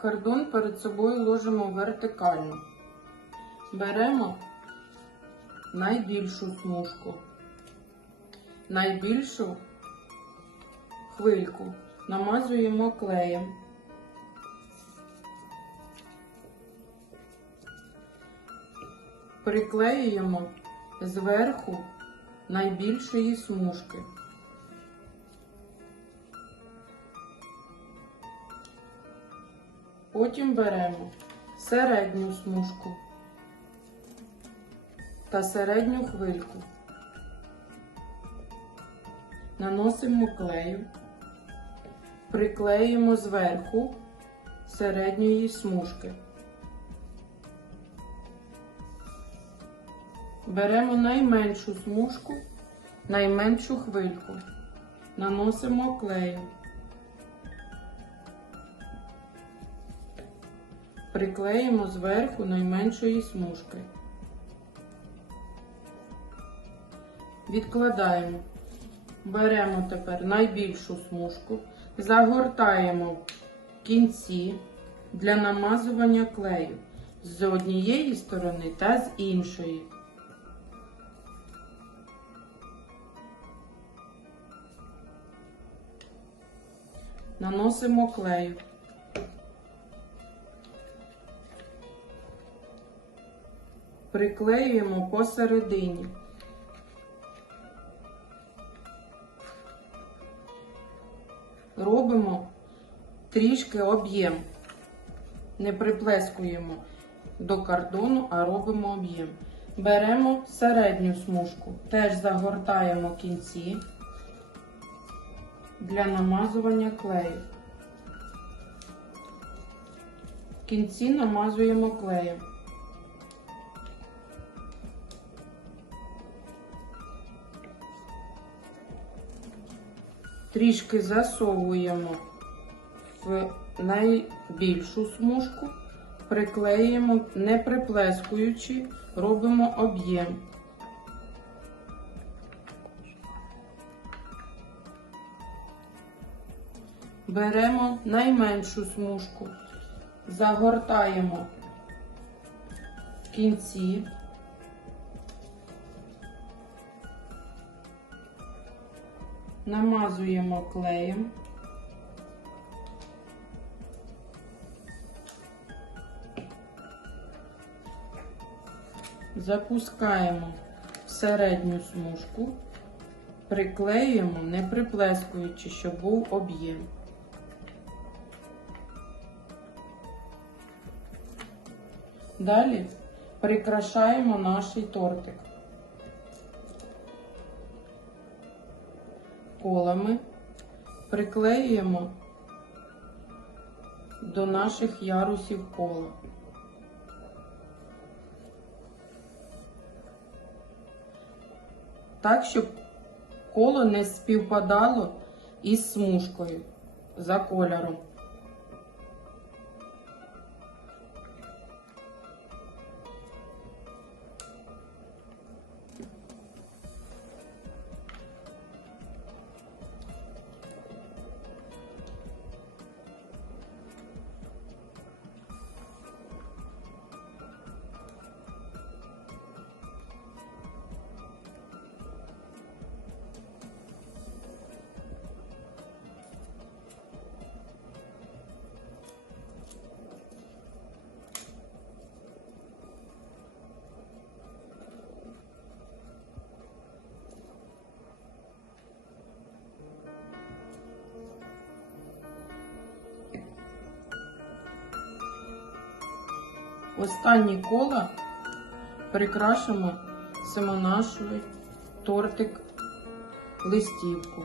Кордон перед собою ложимо вертикально. Беремо найбільшу смужку, найбільшу хвильку, намазуємо клеєм. Приклеюємо зверху найбільшої смужки. Потім беремо середню смужку та середню хвильку. Наносимо клею, приклеїмо зверху середньої смужки. Беремо найменшу смужку, найменшу хвильку, наносимо клею. приклеїмо зверху найменшої смужки. Відкладаємо. Беремо тепер найбільшу смужку, загортаємо кінці для намазування клею з однієї сторони та з іншої. Наносимо клею. приклеюємо посередині. Робимо трішки об'єм. Не приплескуємо до кордону, а робимо об'єм. Беремо середню смужку, теж загортаємо кінці для намазування клею. кінці намазуємо клеєм. трішки засовуємо в найбільшу смужку, приклеїмо, не приплескуючи, робимо об'єм. Беремо найменшу смужку, загортаємо в кінці. намазуємо клеєм. Запускаємо в середню смужку, приклеюємо, не приплескуючи, щоб був об'єм. Далі прикрашаємо наш тортик. колами приклеюємо до наших ярусів кола. Так, щоб коло не співпадало із смужкою за кольором. Останні кола прикрашимо семонашою тортик листівку.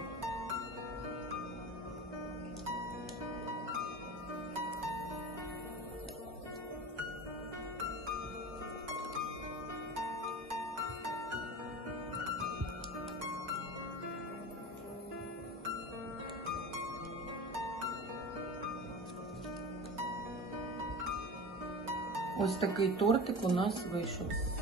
Ось такий тортик у нас вийшов.